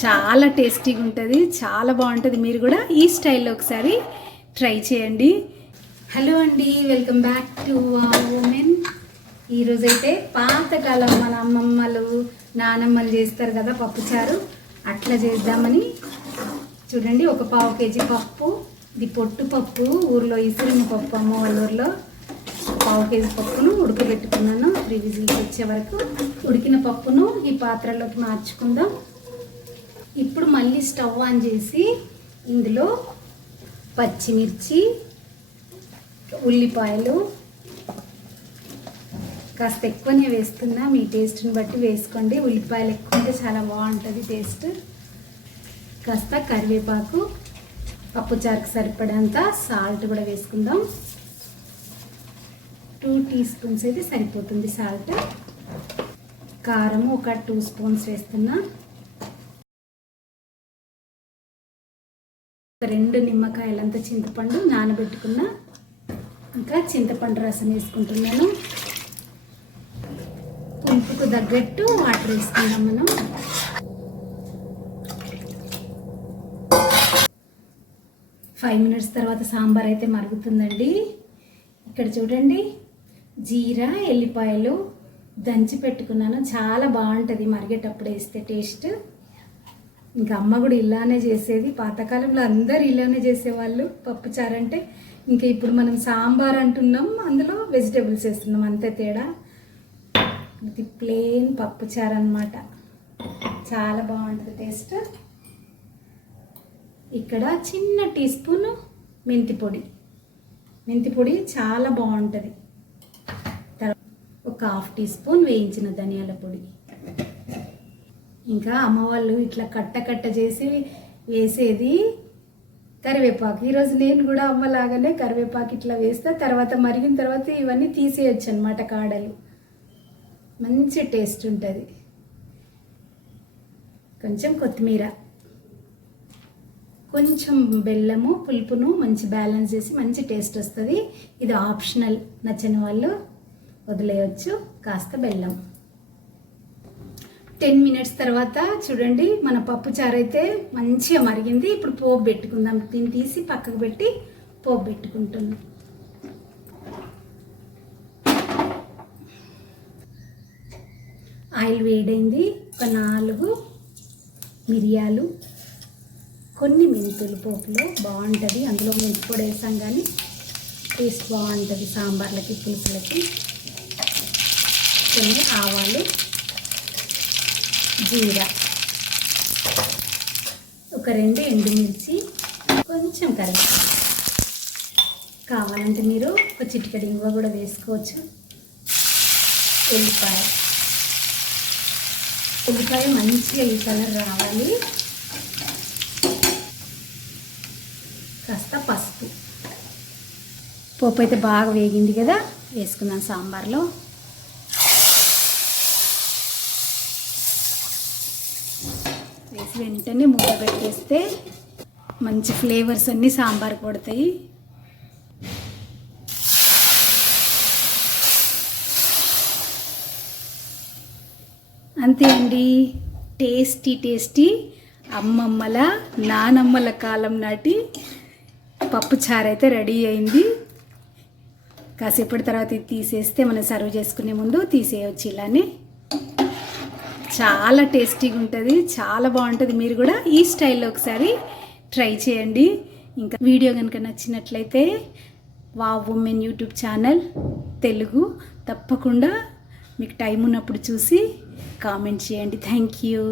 చాలా టేస్టీగా ఉంటుంది చాలా బాగుంటుంది. మీరు కూడా ఈ స్టైల్లో ఒకసారి ట్రై చేయండి. హలో అండి వెల్కమ్ బ్యాక్ టు ఉమెన్. ఈరోజైతే పాతకాలం మన అమ్మమ్మలు నానమ్మలు చేస్తారు కదా పప్పుచారు. అట్లా చేద్దామని చూడండి ఒక పావు కేజీ పప్పు ఇది పొట్టు పప్పు ఊర్లో ఇసురిన పప్పు అమ్మ వాళ్ళ ఊర్లో. పావు కేజీ పప్పును ఉడకబెట్టుకున్నాను. త్రీ విజిల్స్ వచ్చే వరకు ఉడికిన పప్పును ఈ పాత్రలోకి మార్చుకుందాం. ఇప్పుడు మళ్ళీ స్టవ్ ఆన్ చేసి ఇందులో పచ్చిమిర్చి ఉల్లిపాయలు కాస్త ఎక్కువనే వేస్తున్నా మీ టేస్ట్ని బట్టి వేసుకోండి. ఉల్లిపాయలు ఎక్కువ ఉంటే చాలా బాగుంటుంది టేస్ట్. కాస్త కరివేపాకు పప్పుచారుకు సరిపడంత సాల్ట్ కూడా వేసుకుందాం. టూ టీ స్పూన్స్ అయితే సరిపోతుంది సాల్ట్. కారం ఒక టూ స్పూన్స్ వేస్తున్నా. ఒక రెండు నిమ్మకాయలంత చింతపండు నానబెట్టుకున్న ఇంకా చింతపండు రసం వేసుకుంటున్నాను. పులుపుకు తగ్గట్టు వాటర్ వేసుకుందాం మనం. ఫైవ్ మినిట్స్ తర్వాత సాంబార్ అయితే మరుగుతుందండి. ఇక్కడ చూడండి జీరా ఎల్లిపాయలు దంచి పెట్టుకున్నాను. చాలా బాగుంటుంది మరిగేటప్పుడు వేస్తే టేస్ట్. ఇంకా అమ్మ కూడా ఇలానే చేసేది. పాతకాలంలో అందరు ఇలానే చేసేవాళ్ళు. పప్పుచారు అంటే ఇంకా ఇప్పుడు మనం సాంబార్ అంటున్నాం అందులో వెజిటేబుల్స్ వేస్తున్నాం. అంతే తేడా. ఇది ప్లెయిన్ పప్పుచారు అనమాట చాలా బాగుంటుంది టేస్ట్. ఇక్కడ చిన్న టీ స్పూన్ మెంతి పొడి. మెంతి పొడి చాలా బాగుంటుంది. తర్వాత ఒక హాఫ్ టీ స్పూన్ వేయించిన ధనియాల పొడి. ఇంకా అమ్మవాళ్ళు ఇట్లా కట్ట కట్ట చేసి వేసేది కరివేపాకు. ఈరోజు నేను కూడా అమ్మలాగానే కరివేపాకు ఇట్లా వేస్తా తర్వాత మరిగిన తర్వాత ఇవన్నీ తీసేయచ్చు అనమాట కాడలు. మంచి టేస్ట్ ఉంటుంది. కొంచెం కొత్తిమీర కొంచెం బెల్లము పులుపును మంచి బ్యాలెన్స్ చేసి మంచి టేస్ట్ వస్తుంది. ఇది ఆప్షనల్ నచ్చని వాళ్ళు వదిలేయచ్చు. కాస్త బెల్లం. టెన్ మినిట్స్ తర్వాత చూడండి మన పప్పు చారు అయితే మంచిగా మరిగింది. ఇప్పుడు పోపు పెట్టుకుందాం. దీన్ని తీసి పక్కకు పెట్టి పోపు పెట్టుకుంటున్నాం ఆయిల్ వేడైంది. ఒక నాలుగు మిరియాలు కొన్ని మెంతులు పోపులో. బాగుంటుంది. అందులో మెంతి పొడి వేసాం కానీ టేస్ట్ బాగుంటుంది. సాంబార్లకి పులుసులకి. కొన్ని ఆవాలు జీరా. ఒక రెండు ఎండుమిర్చి కొంచెం కరివేపాకు. కావాలంటే మీరు ఒక చిటికడి ఇంగువ కూడా వేసుకోవచ్చు. ఉల్లిపాయ. ఉల్లిపాయ మంచిగా ఈ కలర్ రావాలి. కాస్త పసుపు. పోపు అయితే బాగా వేగింది కదా వేసుకున్నాను సాంబార్లో. వేసి వెంటనే మూత పెట్టేస్తే మంచి ఫ్లేవర్స్ అన్నీ సాంబార్ పడతాయి అంతే అండి. టేస్టీ టేస్టీ అమ్మమ్మల నానమ్మల కాలం నాటి పప్పు చారు అయితే రెడీ అయింది. కాసేపటి తర్వాత ఇది తీసేస్తే మనం సర్వ్ చేసుకునే ముందు తీసేయవచ్చు ఇలానే. చాలా టేస్టీగా ఉంటుంది చాలా బాగుంటుంది. మీరు కూడా ఈ స్టైల్లో ఒకసారి ట్రై చేయండి. ఇంకా వీడియో కనుక నచ్చినట్లయితే వా ఉమెన్ యూట్యూబ్ ఛానల్ తెలుగు తప్పకుండా మీకు టైం ఉన్నప్పుడు చూసి కామెంట్ చేయండి. Thank you.